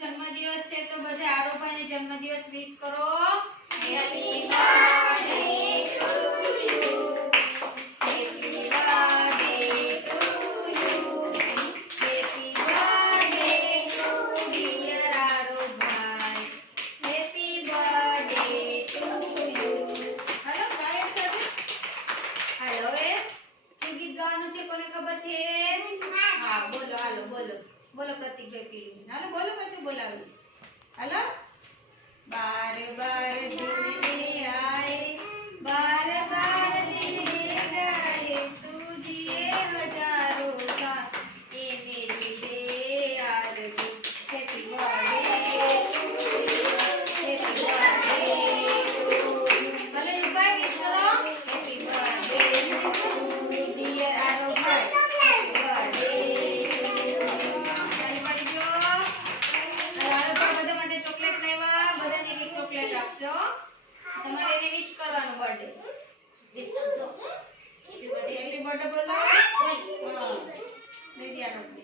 જન્મદિવસ છે તો બધા આરોપાને જન્મદિવસ વિશ કરો birthday to dear આરોભાઈ. Happy birthday to you. હાલો, ગાય સાથે. હાલો, હવે શું ગીત ગાવાનું છે કોને ખબર છે હા બોલો હાલો બોલો બોલો પ્રતિકભાઈ પીલું હાલો બોલો colores. ¿Ala? Birthday happy birthday happy birthday बोला नहीं दिया ना